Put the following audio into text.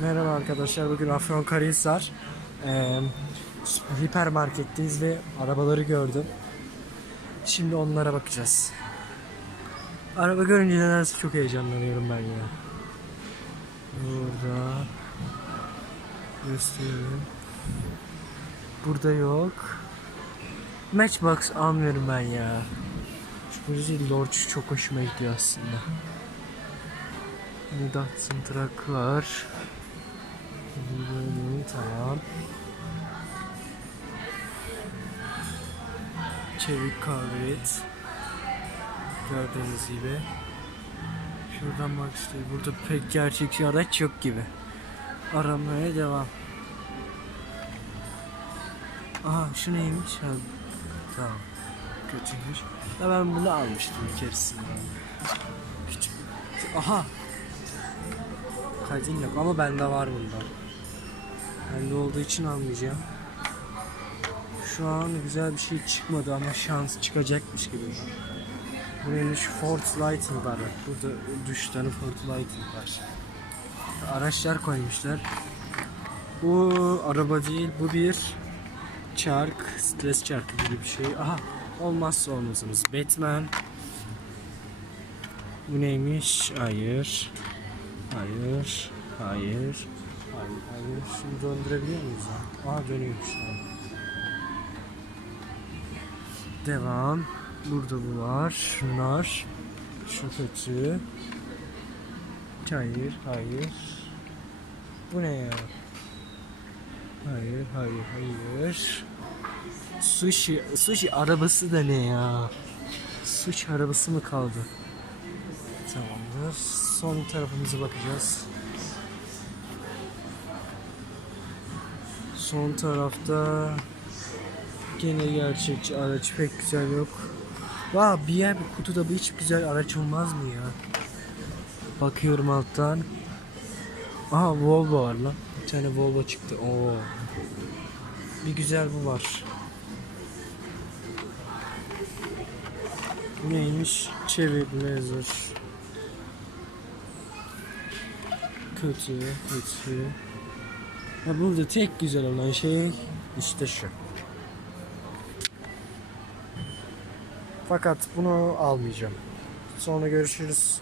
Merhaba arkadaşlar. Bugün Afyonkarahisar eee hipermarketteyiz ve arabaları gördüm. Şimdi onlara bakacağız. Araba görünce nedense çok heyecanlanıyorum ben ya. Burada göstereyim. Burada yok. Matchbox almıyorum ben ya. Şu Brazil Lodge çok hoşuma gidiyor aslında. Datsun Truck var. Tamam. Çevik kahvet. Gördüğünüz gibi. Şuradan bak işte burada pek gerçekçi araç yok gibi. Aramaya devam. Aha şu neymiş? Ha, tamam. Kötüymüş. Ya ben bunu almıştım bir. Küçük. Aha Kaydın yok ama bende var bundan. Bende olduğu için almayacağım. Şu an güzel bir şey çıkmadı ama şans çıkacakmış gibi. Bu neymiş? Ford Lighting var. Burada 3 tane Ford Lighting var. Araçlar koymuşlar. Bu araba değil, bu bir çark, stres çarkı gibi bir şey. Aha, olmazsa olmazımız. Batman. Bu neymiş? Hayır. Hayır. Hayır. Hayır. Şimdi döndürebiliyor muyuz ya? Aa dönüyormuş. Tamam. Devam. Burada bu var. Şunlar. Şu kötü. Hayır. Hayır. Bu ne ya? Hayır. Hayır. Hayır. Sushi. Sushi arabası da ne ya? Sushi arabası mı kaldı? Tamamdır. Son tarafımıza bakacağız. Son tarafta gene gerçekçi araç pek güzel yok. Vah bir yer bir kutuda bir hiç güzel araç olmaz mı ya? Bakıyorum alttan. Aha Volvo var lan. Bir tane Volvo çıktı. Oo. Bir güzel bu var. Neymiş? Chevy Blazer. Kötü, kötü. Ya burada tek güzel olan şey işte şu. Fakat bunu almayacağım. Sonra görüşürüz.